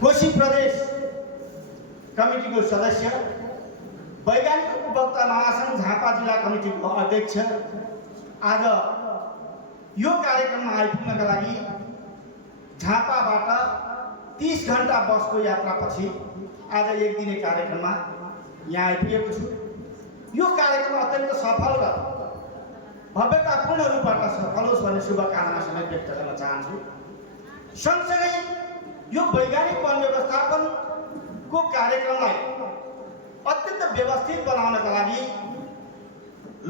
कोशी प्रदेश कमिटीको सदस्य, वैज्ञानिक उपभोक्ता महासंघ झापा जिल्ला कमिटीको अध्यक्ष आज यो कार्यक्रममा आइपुग्नका लागि झापाबाट 30 घण्टा बसको यात्रापछि आज एक दिने कार्यक्रममा यहाँ आइपुगेको छु। यो कार्यक्रम अत्यन्त सफल र भव्यतापूर्ण रूपबाट सफल होस् भन्ने शुभकामना समेत व्यक्त गर्न चाहन्छु। सँगसँगै यो वैज्ञानिक वन व्यवस्थापनको कार्यक्रमलाई अत्यन्त व्यवस्थित बनाउनका लागि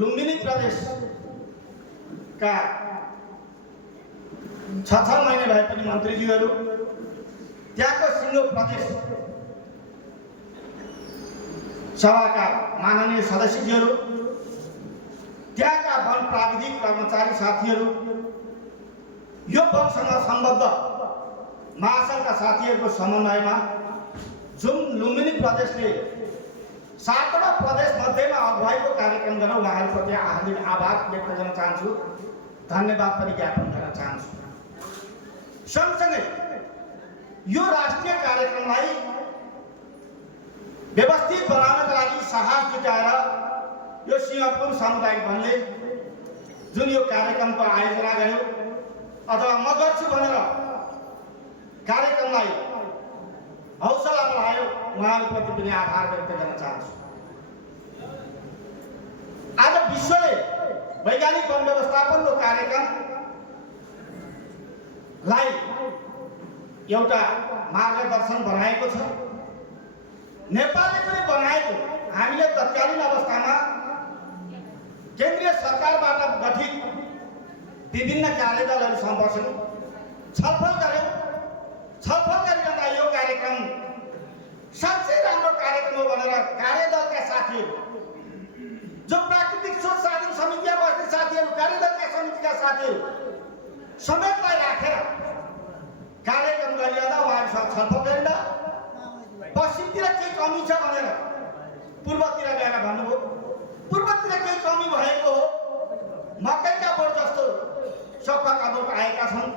लुम्बिनी प्रदेशका 6 महिना भए पनि मन्त्रीज्यूहरू, त्यहाँको सिङ्गो प्रदेश सभाका माननीय सदस्यज्यूहरू, त्यहाँका वन प्राविधिक कर्मचारी साथीहरू, यो वनसँग सम्बद्ध महासंघका साथीहरूको समन्वयमा जुन लुम्बिनी प्रदेशले 7वटा प्रदेश मध्येमा अगुवाईको कार्यक्रम गर्न उहाँहरूप्रति हार्दिक आभार व्यक्त गर्न चाहन्छु, धन्यवाद पनि ज्ञापन गर्न चाहन्छु। सँगसँगै यो राष्ट्रिय कार्यक्रमलाई व्यवस्थित बनाउनका लागि साहस जुटाएर यो सिंहपुर सामुदायिक वनले जुन यो कार्यक्रमको आयोजना गर्यो अथवा म गर्छु भनेर कार्यक्रमलाई हौसला बढायो, उहाँहरूप्रति पनि आभार व्यक्त गर्न चाहन्छु। आज विश्वले वैज्ञानिक वन व्यवस्थापनको कार्यक्रमलाई एउटा मार्गदर्शन बनाएको छ। नेपालले पनि बनाएको, हामीले तत्कालीन अवस्थामा केन्द्रीय सरकारबाट गठित विभिन्न कार्यदलहरूसँग बस्यौँ, छलफल गऱ्यौँ। छलफल गरिरहँदा यो कार्यक्रम साँच्चै राम्रो कार्यक्रम हो भनेर कार्यदलका साथीहरू, जो प्राकृतिक स्रोत साधन समितिमा बस्ने साथीहरू, कार्यदलका समितिका साथीहरू समेतलाई राखेर कार्यक्रम गरिरहँदा उहाँहरूसँग छलफल गरिँदा पश्चिमतिर केही कमी छ भनेर पूर्वतिर गएर भन्नुभयो। पूर्वतिर केही कमी भएको हो, मकैका बोट जस्तो सफाका बोट आएका छन्,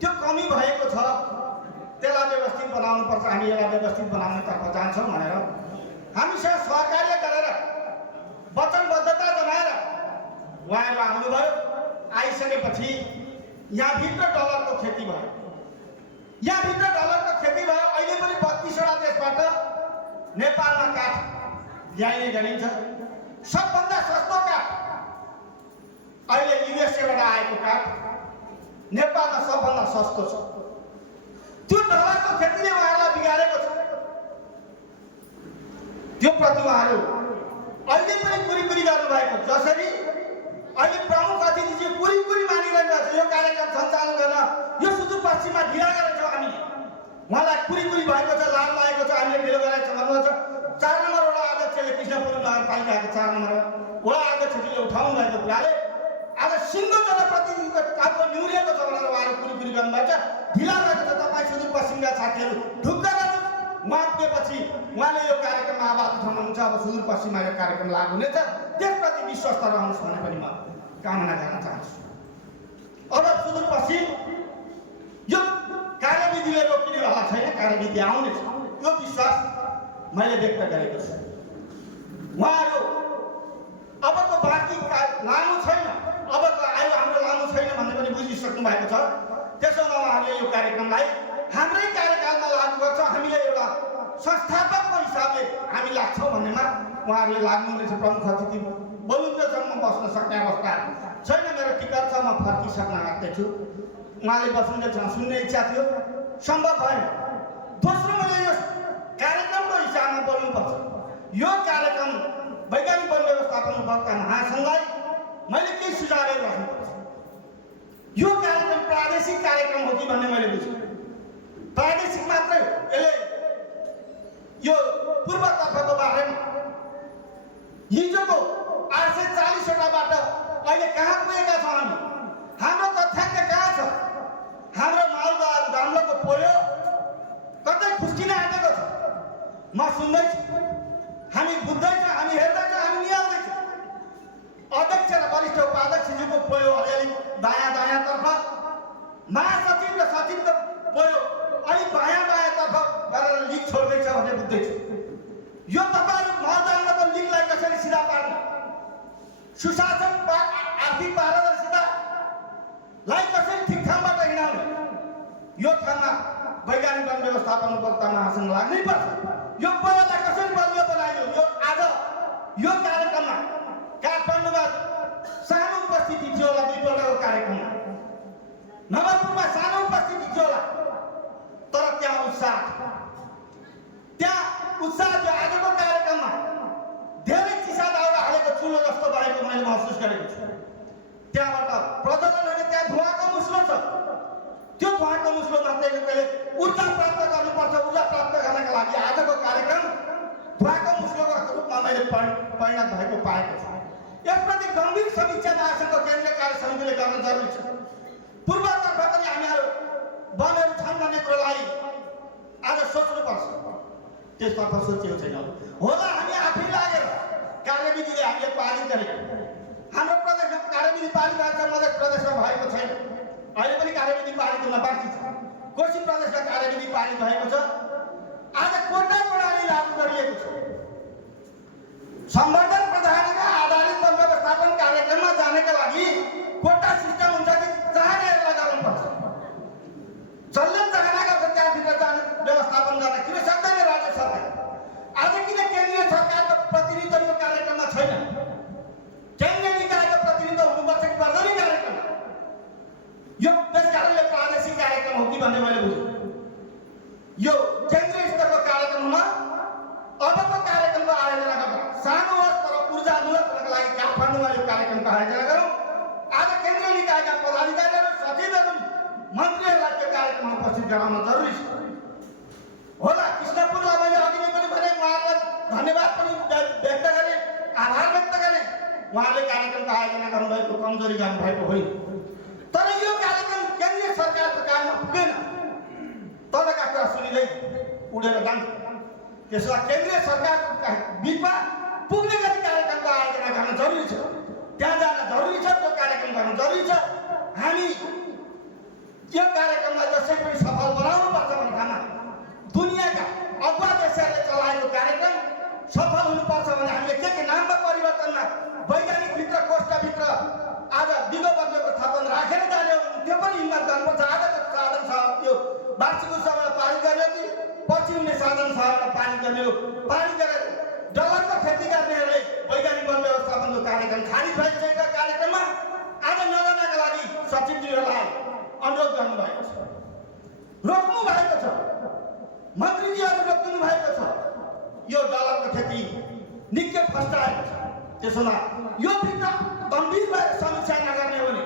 त्यो कमी भएको छ, त्यसलाई व्यवस्थित बनाउनुपर्छ, हामी यसलाई व्यवस्थित बनाउनतर्फ जान्छौँ भनेर हामीसँग सहकार्य गरेर वचनबद्धता जनाएर उहाँहरू आउनुभयो। आइसकेपछि यहाँभित्र डलरको खेती भयो, यहाँभित्र डलरको खेती भयो। अहिले पनि 32वटा देशबाट नेपालमा काठ ल्याइने गरिन्छ। सबभन्दा सस्तो काठ अहिले युएसएबाट आएको काठ नेपालमा सबभन्दा सस्तो छ। त्यो डलरको खेतीले उहाँहरूलाई बिगारेको छ। त्यो प्रति उहाँहरू अहिले पनि पुरी गर्नुभएको, जसरी अहिले प्रमुख अतिथिजी पुरी मानिरहनु भएको छ। यो कार्यक्रम सञ्चालन गर्न यो सुदूरपश्चिममा ढिला गरेछौँ हामीले, उहाँलाई पुरी भएको छ, लाभ लागेको छ, हामीले ढिलो गरेको छ भन्नुहुन्छ। 4 नम्बर वडा अध्यक्षले, कृष्णपुर नगरपालिकाको 4 नम्बर वडा अध्यक्षले उठाउनु भएको कुराले आज सिङ्गो जनप्रतिनिधिको कामको निहुरिएको छ भनेर उहाँहरू पुरी गर्नुभएको छ। ढिला भएको छ। तपाईँ सुदूरपश्चिमका साथीहरू ढुक्क गर्नुहोस्। उहाँ पुगेपछि उहाँले यो कार्यक्रममा आवाज उठाउनुहुन्छ। अब सुदूरपश्चिममा यो कार्यक्रम लागू हुनेछ, त्यसप्रति विश्वस्त रहनुहोस् भन्ने पनि म कामना गर्न चाहन्छु। अब सुदूरपश्चिम यो कार्यविधिले रोकिनेवाला छैन, कार्यविधि आउनेछ, यो विश्वास मैले व्यक्त गरेको छु। उहाँहरू अबको बाँकी लामो छैन, अबको आयु हाम्रो लामो छैन भन्ने पनि बुझिसक्नु भएको छ। त्यसो हुँदा उहाँहरूले यो कार्यक्रमलाई हाम्रै कार्यकालमा लागू गर्छ, हामीले एउटा संस्थापकको हिसाबले हामी लाग्छौँ भन्नेमा उहाँहरूले लाग्नुहुनेछ। प्रमुख अतिथि बोल्नुन्जेलसम्म बस्न सक्ने अवस्था छैन, मेरो टिकट छ, म फर्किसक्न आँट्दैछु। उहाँले बस्नुन्जेलसँग सुन्ने इच्छा थियो, सम्भव भएन। दोस्रो, मैले यो कार्यक्रमको हिसाबमा बोल्नुपर्छ। यो कार्यक्रम वैज्ञानिक वन व्यवस्थापन उपभोक्ता महासंघलाई मैले केही सुझावहरू राख्नुपर्छ। यो कार्यक्रम प्रादेशिक कार्यक्रम हो कि भन्ने मैले बुझेँ। प्रादेशिक मात्रै हो, यसले यो पूर्वतर्फको बारेमा हिजोको 840वटाबाट अहिले कहाँ पुगेका छौँ हामी? हाम्रो तथ्याङ्क कहाँ छ? हाम्रो मालगाड दाम्लोको पोयो कतै खुस्किन आँटेको छ। म सुन्दैछु, हामी बुझ्दैछौँ, हामी हेर्दैछौँ, हामी निहाल्दैछौँ। अध्यक्ष र वरिष्ठ उपाध्यक्षजीको पोयो अलिअलि दायाँतर्फ, महासचिव र सचिवको पोयो अलिक बायाँतर्फ सुशासन आर्थिक पारदर्शितालाई कसरी ठिक ठाउँबाट हिँडाउने यो ठाउँमा वैज्ञानिक वन व्यवस्थापन उपभोक्ता महासंघ लाग्नै पर्छ। यो व्यवस्था कसरी बलियो बनायो यो आज यो कार्यक्रममा काठमाडौँमा सानो उपस्थिति थियो होला, दुईपल्टको कार्यक्रममा नवलपुरमा सानो उपस्थिति थियो होला, तर त्यहाँ उत्साह थियो। आजको कार्यक्रममा धेरै चिसा दाउरा हालेको चुलो जस्तो भएको मैले महसुस गरेको छु। त्यहाँबाट प्रज्वलन हुने त्यहाँ धुवाको मुस्लो छ, त्यो धुवाको मुस्लो मात्रै कहिले ऊर्जा प्राप्त गर्नुपर्छ। ऊर्जा प्राप्त गर्नका लागि आजको कार्यक्रम धुवाको मुस्लोको रूपमा मैले परिणत भएको पाएको छु। यसप्रति गम्भीर समीक्षा महासंघको केन्द्रीय कार्य समितिले गर्न जरुरी छ। पूर्वतर्फ पनि हामीहरू वनहरू छन् भन्ने कुरोलाई आज सोच्नुपर्छ। त्यसतर्फ सोचेको छैन होला। हामी आफै लागेर कार्यविधिले हामीले पारित गरे। हाम्रो प्रदेशमा कार्यविधि पारित भएको छ, मध्य प्रदेशमा भएको छैन। अहिले पनि कार्यविधि पारित हुन बाँकी छ। कोशी प्रदेशमा कार्यविधि पारित भएको छ। आज कोटा प्रणाली लागू गरिएको छ। संवर्धन प्रधानका आधारित वन व्यवस्थापन कार्यक्रममा जानेका लागि कोटा सिस्टम हुन्छ कि चाहेर लगाउनुपर्छ। जसले चाहना गर्छ त्यहाँभित्र जाने व्यवस्थापन गर्न किन सक्दैन राज्य सरकार? आज किन केन्द्रीय सरकारको प्रतिनिधित्व यो कार्यक्रममा छैन? केन्द्रीय निकायको प्रतिनिधित्व हुनुपर्छ कि पर्दैन कार्यक्रममा? यो त्यस कारणले प्रादेशिक कार्यक्रम हो कि भन्ने मैले बुझेँ। यो केन्द्रीय स्तरको कार्यक्रममा अबको कार्यक्रमको आयोजना गर्दा सानो होस् तर ऊर्जामूलकको लागि काठमाडौँमा यो कार्यक्रमको आयोजना गरौँ। आज केन्द्रीय निकायका पदाधिकारीहरू, सचिवहरू, मन्त्रीहरूलाई त्यो कार्यक्रममा उपस्थित गराउन जरुरी छ होला। कृष्णपुरलाई मैले अघि नै पनि भने, उहाँहरूलाई धन्यवाद पनि व्यक्त गरेँ, आभार व्यक्त गरेँ। उहाँले कार्यक्रमको आयोजना गर्नुभएको, कमजोरी गर्नुभएको होइन। तर यो कार्यक्रम केन्द्रीय सरकारको काममा पुगेन। तलका कुरा सुनिँदै उडेर जान्छ। त्यसलाई केन्द्रीय सरकारको बिचमा पुग्ने गरी कार्यक्रमको आयोजना गर्न जरुरी छ। त्यहाँ जान जरुरी छ, त्यो कार्यक्रम गर्न जरुरी छ। हामी यो कार्यक्रमलाई जसै पनि सफल बनाउनुपर्छ भन्ने ठाउँमा दुनियाँका अगुवा देशहरूले चलाएको कार्यक्रम सफल हुनुपर्छ भने हामीले के नाममा परिवर्तनमा वैज्ञानिकभित्र कोष्ठभित्र आज दिगो वन व्यवस्थापन राखेर जाने त्यो पनि हिम्मत गर्नुपर्छ। आजको साधन छ यो वार्षिक उत्सवमा पारित गर्ने कि पछि हुने साधन छहरूलाई पारित गर्ने हो। पारित गरेर डलरको खेती गर्नेहरूले वैज्ञानिक वन व्यवस्थापनको कार्यक्रम खारिज भइसकेका कार्यक्रममा आज नजानका लागि सचिवज्यूहरूलाई अनुरोध गर्नुभएको छ, रोक्नु भएको छ, मन्त्रीजीहरू रोक्नु भएको छ। यो डलरको खेती निकै फस्टाएको छ। त्यसोमा यो भित्र गम्भीर भएर समीक्षा नगर्ने हो भने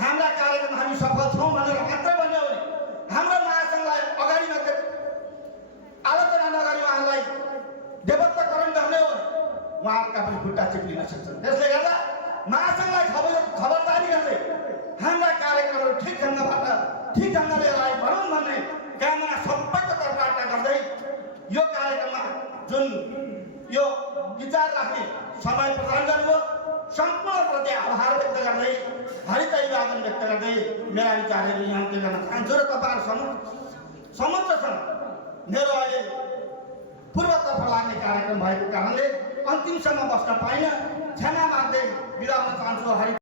हाम्रा कार्यक्रम हामी सफल छौँ भनेर मात्र भन्ने हो भने हाम्रो महासंघलाई अगाडि मात्र आलोचना नगरी उहाँलाई देवत्वकरण गर्ने हो भने उहाँहरूका पनि खुट्टा चिप्लिन सक्छन्। त्यसले गर्दा महासंघलाई खबरदारी गर्दै हाम्रा कार्यक्रमहरू ठिक ढङ्गले अगाडि बढौँ भन्ने कामना सबैको तर्फबाट गर्दै यो कार्यक्रममा जुन यो विचार राख्ने समय प्रदान गर्नुभयो सम्पूर्णप्रति आभार व्यक्त गर्दै हरित अभिवादन व्यक्त गर्दै मेरा विचारहरू यहाँ व्यक्त गर्न चाहन्छु। र तपाईँहरू समुद्रसँग मेरो अहिले पूर्वतर्फ लाग्ने कार्यक्रम भएको कारणले अन्तिमसम्म बस्न पाइन क्षमा माग्दै बिदा हुन चाहन्छु।